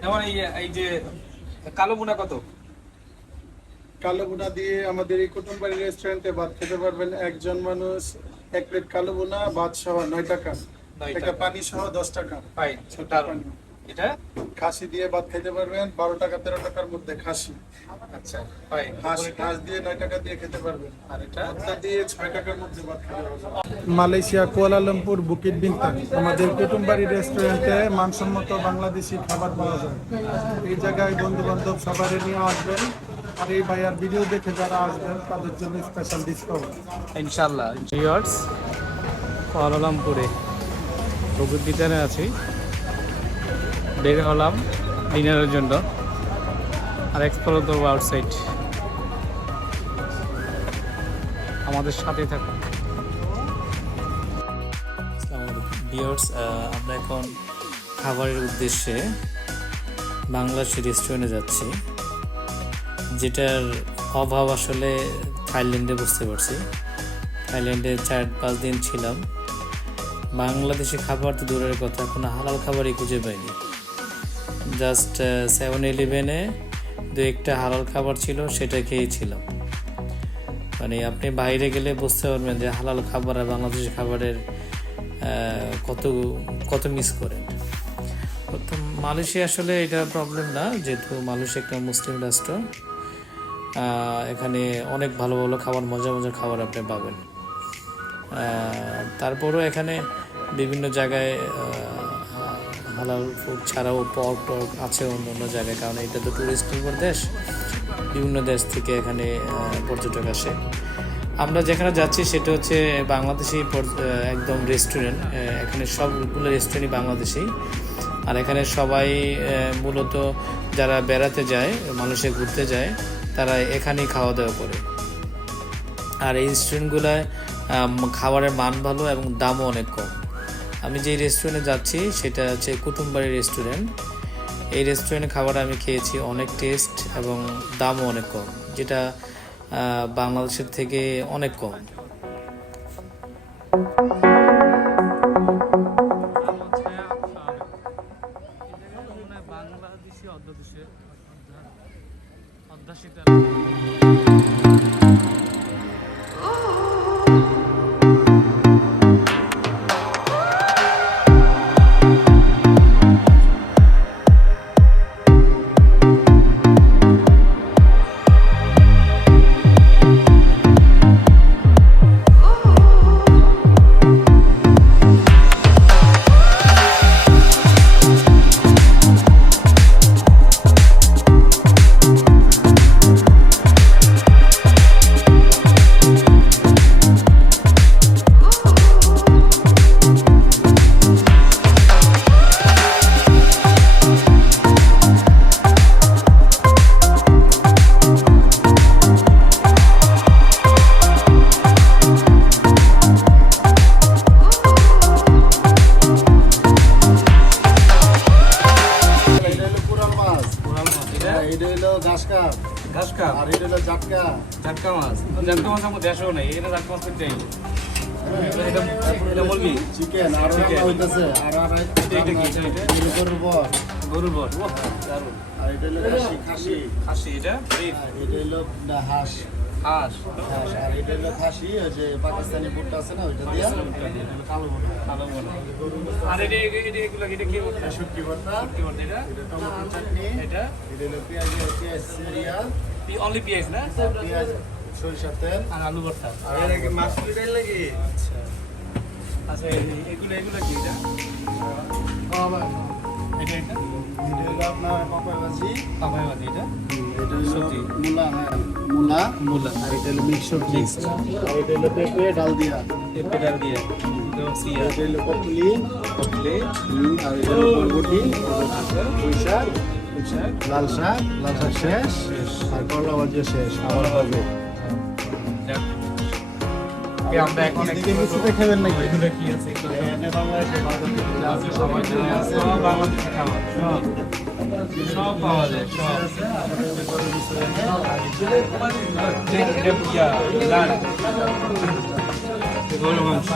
যেমন এই এই যে কালো মুনা কত? কালো বোনা দিয়ে আমাদের এই কুটুমবাড়ি রেস্টুরেন্টে ভাত খেতে পারবেন একজন মানুষ এক প্লেট কালো বোনা ভাত সহ নয় টাকা। একটা পানি সহ দশ টাকা। পাই ছোট। এটা? খাসি দিয়ে ভাত খেতে পারবেন বারো টাকা তেরো টাকার মধ্যে খাসি। আচ্ছা হাঁস হাঁস দিয়ে নয় টাকা দিয়ে খেতে পারবেন। আর এটা? দিয়ে ছয় টাকার মধ্যে ভাত খেতে পারবেন। Malaysia Kuala Lumpur Bukit Bintang. আমাদের কুটুমবাড়ি রেস্টুরেন্টে মানসম্মত বাংলাদেশি খাবার পাওয়া যায়। এই জায়গায় বন্ধু বান্ধব সবারই নিয়ে আসবেন। আর এই ভাইয়ার ভিডিও দেখে যারা আসবেন তাদের জন্য স্পেশাল ডিসকাউন্ট ইনশাল্লাহ কুয়ালালামপুরে প্রকৃতি আছি। বের হলাম ডিনারের জন্য। আর এক্সপ্লোর করব আউটসাইড আমাদের সাথে থাকুন। ভিউয়ার্স আমরা এখন খাবারের উদ্দেশ্যে বাংলাদেশি রেস্টুরেন্টে যাচ্ছি, যেটার অভাব আসলে থাইল্যান্ডে বুঝতে পারছি। থাইল্যান্ডে চার পাঁচ দিন ছিলাম। বাংলাদেশি খাবার তো দূরের কথা কোনো হালাল খাবারই খুঁজে পাইনি। জাস্ট সেভেন ইলেভেনে দু একটা হালাল খাবার ছিল, সেটা খেয়েছিলাম মানে আপনি বাইরে গেলে বুঝতে পারবেন যে হালাল খাবার আর বাংলাদেশি খাবারের কত কত মিস করেন। তো মালয়েশিয়া আসলে এটা প্রবলেম না, যেহেতু মালয়েশিয়া একটা মুসলিম রাষ্ট্র এখানে অনেক ভালো ভালো খাবার মজা মজার খাবার আপনি পাবেন। তারপরও এখানে বিভিন্ন জায়গায় হালাল ফুড ছাড়াও পর্ক টর্ক আছে অন্য অন্য জায়গায়, কারণ এটা তো টুরিস্ট নির্ভর দেশ। বিভিন্ন দেশ থেকে এখানে পর্যটক আসে। আমরা যেখানে যাচ্ছি সেটা হচ্ছে বাংলাদেশি একদম রেস্টুরেন্ট এখানে সবগুলো রেস্টুরেন্টই বাংলাদেশি। আর এখানে সবাই মূলত যারা বেড়াতে যায়, মানুষে ঘুরতে যায়, তারা এখানেই খাওয়া দাওয়া করে। আর এই রেস্টুরেন্টগুলোয় খাবারের মান ভালো এবং দামও অনেক কম। আমি যে রেস্টুরেন্টে যাচ্ছি, সেটা হচ্ছে কুটুমবাড়ি রেস্টুরেন্ট এই রেস্টুরেন্টে খাবার আমি খেয়েছি, অনেক টেস্ট এবং দামও অনেক কম, যেটা বাংলাদেশের থেকে অনেক কম। বাংলাদেশি নেই এটা জাটকা মাছ করতে এটা এটা মুরগি চিকেন আর হইতাছে। আর আর এটা- এটা কি? এটা- এটা? এটা গরুর বর। গরুর বট দারুণ। আর এটা হলো খাসি খাসি। খাসি এটা? এটা হলো হাঁস। হাঁস। হাঁস। আর এটা হলো খাসি ওই যে পাকিস্তানি বুটটা আছে না ওইটা দিয়া। কালো বোনা ভালো আর এটা এটা এগুলো এটা কি বলতে শুটকি ভর্তা কি বলতে এটা? এটা টমেটো চাটনি। এটা? এটা হলো পেঁয়াজ পেঁয়াজ সিরিয়াল অনলি পেঁয়াজ না? পেঁয়াজ। সরিষার তেল আর আলু ভর্তা। আর এর আগে মাছ লাগে আচ্ছা। আচ্ছা এগুলো এগুলো কি এটা? এটা এটা? এটা হলো আপনার পাপাই ভাজি। পাপাই ভাজি এটা? এটা সবজি। মূলা হ্যাঁ মূলা। মূলা। আর এটা হলো মিক্স সবজি। আর এটা হলো পেঁপে ডাল দিয়া। পেঁপেদার দিয়ে। এটা এটা হলো কটলি। কটলে। হুম, আর এটা হলো বরবটি। পুঁই শাক। আচ্ছা লাল শাক। লাল শাক শেষ। শেষ। আর করলা ভাজিও শেষ। আবার হবে। ওকে, আমরা এখন এদিকে কিছুতে খাবেন নাকি এগুলো কি আছে এগুলো এখানে বাংলাদেশের বাজার থেকে যা আছে সবাই সবাই আছে সব বাংলাদেশের খাবার সব সব পাওয়া যায় সব আছে আপনাদের যে গরুর বিষয় আছে, এটা এটা ইয়া লাল গরু মাংস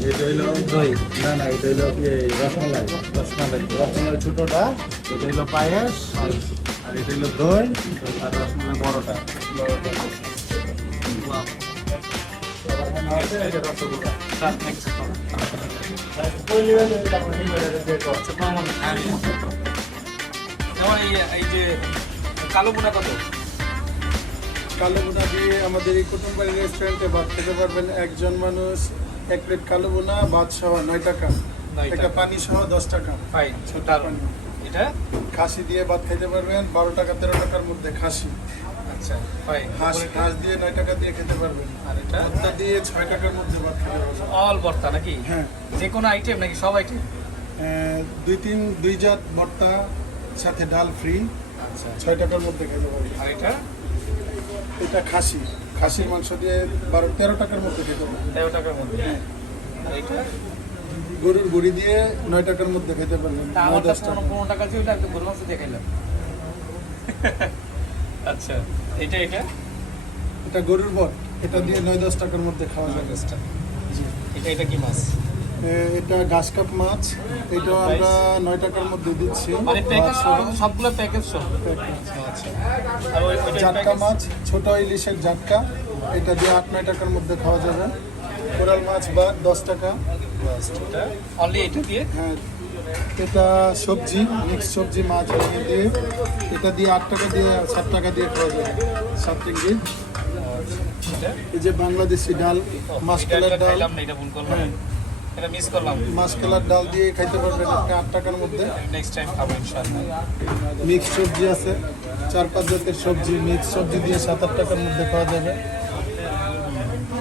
এটা হলো দই না না এটা এই রসমালাই রসমালাই রসমালাই ছোটটা এটা হলো পায়েস আর এটা হলো দই আর রসমালাই বড়টা আছে এই যে কালো বোনা কত? কালো বোনা দিয়ে আমাদের এই কুটুমবাড়ি রেস্টুরেন্টে ভাত খেতে পারবেন একজন মানুষ। এক প্লেট কালো বোনা ভাত সহ নয় টাকা একটা পানি সহ দশ টাকা ফাইন ছোট পানি এটা খাসি দিয়ে ভাত খেতে পারবেন বারো টাকা তেরো টাকার মধ্যে খাসি আচ্ছা ফাইন হাঁস হাঁস দিয়ে নয় টাকা দিয়ে খেতে পারবেন। আর এটা? ভর্তা দিয়ে ছয় টাকার মধ্যে ভাত খেতে পারবেন অল ভর্তা নাকি? হ্যাঁ। যে কোনো আইটেম নাকি সব আইটেম দুই তিন দুই জাত ভর্তা সাথে ডাল ফ্রি। আচ্ছা। ছয় টাকার মধ্যে খেতে পারবেন। আর এটা? এটা খাসি। খাসির মাংস দিয়ে বারো তেরো টাকার মধ্যে খেতে পারবেন। তেরো টাকার মধ্যে? আর এটা? গরুর গুড়ি দিয়ে নয় টাকার মধ্যে খেতে পারবেন। আমার দশ টাকা। পনেরো টাকা ছিল একদম গরু মাংস দিয়ে খাইলাম। আচ্ছা। এটা এটা? এটা গরুর বট। এটা দিয়ে নয় দশ টাকার মধ্যে খাওয়া যাবে জি। এটা এটা কি মাছ? এটা ঘাস কাপ মাছ। এটাও আমরা নয় টাকার মধ্যে দিচ্ছি। মানে প্যাকেজ সবগুলো প্যাকেজ সহ? আচ্ছা। জাটকা মাছ ছোট ইলিশের জাটকা। এটা দিয়ে আট নয় টাকার মধ্যে খাওয়া যাবে। কোরাল মাছ বা দশ টাকা। অনলি এটা দিয়ে? হ্যাঁ। এটা সবজি মিক্স সবজি মাছ ভেঙে দিয়ে এটা দিয়ে আট টাকা দিয়ে সাত টাকা দিয়ে খাওয়া যাবে সাত এটা এই যে বাংলাদেশি ডাল মাসকলার ডাল। এটা করলাম। হ্যাঁ। এটা মিস করলাম। মাসকলার ডাল দিয়ে খাইতে পারবেন আপনি আট টাকার মধ্যে। নেক্সট টাইম খাব ইনশাআল্লাহ। মিক্স সবজি আছে। চার পাঁচ জাতের সবজি মিক্স সবজি দিয়ে সাত আট টাকার মধ্যে পাওয়া যাবে।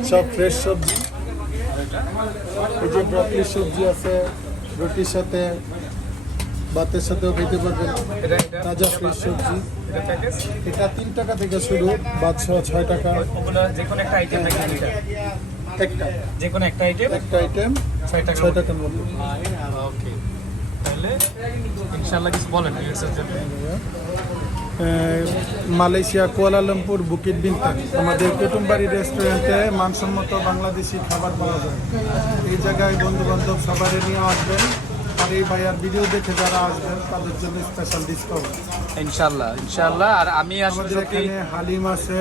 সব ফ্রেশ সবজি। এই যে ব্রকলি সবজি আছে। রুটির সাথে ভাতের সাথেও খেতে পারবেন। তাজা ফ্রেশ সবজি। এটা তিন টাকা থেকে শুরু সহ ছয় টাকা। ওগুলো যে কোনো একটা আইটেম একটা যে কোনো একটা। আইটেম একটা আইটেম ছয় টাকা ছয় টাকার মধ্যে। ওকে। তাহলে ইনশাআল্লাহ কিছু বলেন মালয়েশিয়া কুয়ালালামপুর বুকিট বিনতান আমাদের কুটুমবাড়ি রেস্টুরেন্টে মানসম্মত বাংলাদেশি খাবার পাওয়া যায়। এই জায়গায় বন্ধু বান্ধব সবারই নিয়ে আসবেন। আর এই ভাইয়ার ভিডিও দেখে যারা আসবেন তাদের জন্য স্পেশাল ডিসকাউন্ট ইনশাআল্লাহ ইনশাল্লাহ আর আমি আসলে আমাদের এখানে হালিম আছে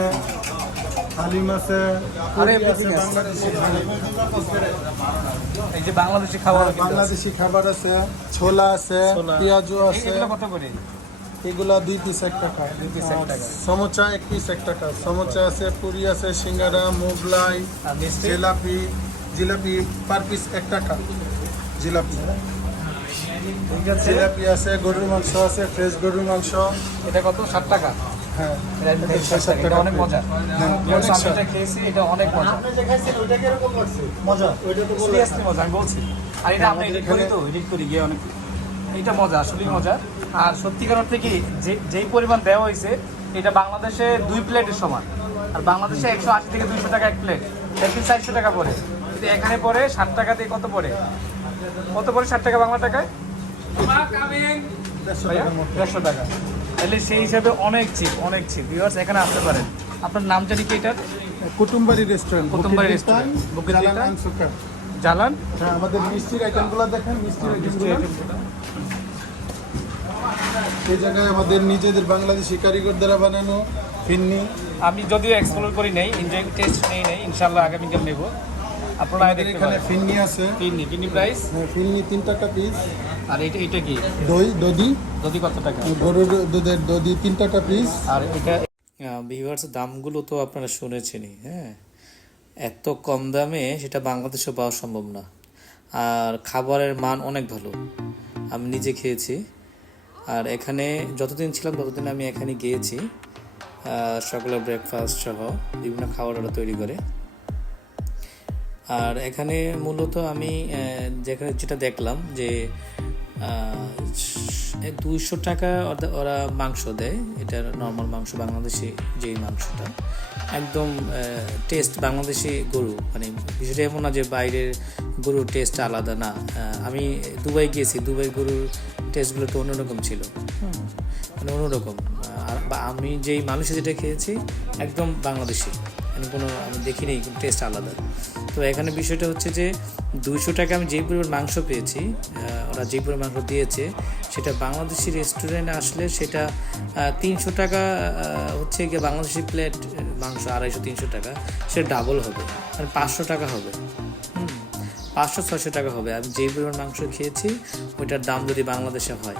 হালিম আছে আরে, এই যে বাংলাদেশি খাবার। বাংলাদেশি খাবার আছে ছোলা আছে ছোলা। পেঁয়াজু আছে। এগুলো কত করে? এগুলা দুই পিস এক টাকা। দুই piece এক টাকা। সমোচা এক পিস এক টাকা। সমোচা আছে পুরি আছে সিঙ্গারা মোগলাই জিলাপি। জিলাপি পার পিস এক টাকা। জিলাপি। জিলাপি আছে গরুর মাংস আছে ফ্রেশ গরুর মাংস। এটা কত? ষাট টাকা? হ্যাঁ। অনেক মজা। হ্যাঁ, খেয়েছি এটা অনেক মজা। মজা। ওইটা তো বলে সিরিয়াসলি মজা আমি বলছি। আর এটা আমরা এডিট করি তো এডিট করি গিয়ে অনেক এটা মজা আসলেই মজা। আর সত্যিকার অর্থে কি যে যেই পরিমাণ দেওয়া হয়েছে এটা বাংলাদেশে দুই প্লেটের সমান। আর বাংলাদেশে একশো আশি থেকে দুইশো টাকা এক প্লেট একদিন চারশো টাকা পড়ে। কিন্তু এখানে পড়ে ষাট টাকা দিয়ে কত পড়ে? কত পড়ে ষাট টাকা বাংলা টাকায়? দেড়শো টাকা। তাহলে সেই হিসাবে অনেক চিপ অনেক চিপ ভিউয়ার্স এখানে আসতে পারেন। আপনার নাম জানি কি এটার? Kutumbari restaurant Kutumbari restaurant Bukit Jalan হ্যাঁ আমাদের মিষ্টির আইটেমগুলো দেখেন মিষ্টির আইটেমগুলো এই জায়গায় আমাদের নিজেদের বাংলাদেশি কারিগর দ্বারা বানানো ফিন্নি। আমি যদিও এক্সপ্লোর করি নেই এনজয় টেস্ট নেই নেই ইনশাল্লাহ আগামীকাল নেব। আপনারা দেখতে এখানে ফিন্নি আছে। কিনি কিনি প্রাইস হ্যাঁ, ফিন্নি তিন টাকা পিস আর এটা এটা কি? দই দধি। যদি কত টাকা? গরুর দুধের দধি তিন টাকা পিস আর এটা ভিউয়ার্স দামগুলো তো আপনারা শুনেছেনই হ্যাঁ? এত কম দামে সেটা বাংলাদেশে পাওয়া সম্ভব না। আর খাবারের মান অনেক ভালো। আমি নিজে খেয়েছি। আর এখানে যতদিন ছিলাম ততদিন আমি এখানে গিয়েছি। আহ, সকালে ব্রেকফাস্ট সহ বিভিন্ন খাবার ওরা তৈরি করে। আর এখানে মূলত আমি যেখানে যেটা দেখলাম যে দুইশো টাকা ওরা- মাংস দেয়। এটা নর্মাল মাংস বাংলাদেশি যেই মাংসটা। একদম টেস্ট বাংলাদেশি গরু। মানে বিষয়টা এমন না যে বাইরের গরুর টেস্ট আলাদা না। আমি দুবাই গিয়েছি। দুবাই গরুর টেস্টগুলো একটু অন্যরকম ছিল। মানে অন্যরকম। আর বা আমি যেই মানুষে যেটা খেয়েছি একদম বাংলাদেশি। মানে কোনো আমি দেখিনি টেস্ট আলাদা। তো এখানে বিষয়টা হচ্ছে যে দুইশো টাকা আমি যেই পরিমাণ মাংস পেয়েছি ওরা যেই পরিমাণ মাংস দিয়েছে সেটা বাংলাদেশি রেস্টুরেন্টে আসলে সেটা তিনশো টাকা হচ্ছে গিয়ে বাংলাদেশি প্লেট মাংস আড়াইশো তিনশো টাকা সেটা ডাবল হবে। মানে পাঁচশো টাকা হবে। পাঁচশো ছশো টাকা হবে। আমি যেই পরিমাণ মাংস খেয়েছি ওইটার দাম যদি বাংলাদেশে হয়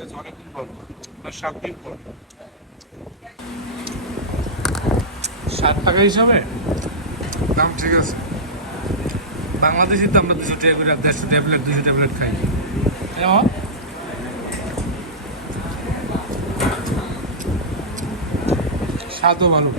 গেছে অনেকদিন পর সাত দিন পর। ষাট টাকা হিসাবে? দাম ঠিক আছে। বাংলাদেশি তো আমরা দুশো টাকা করে দেড়শো ট্যাবলেট দুশো ট্যাবলেট খাই। এমন স্বাদও ভালো।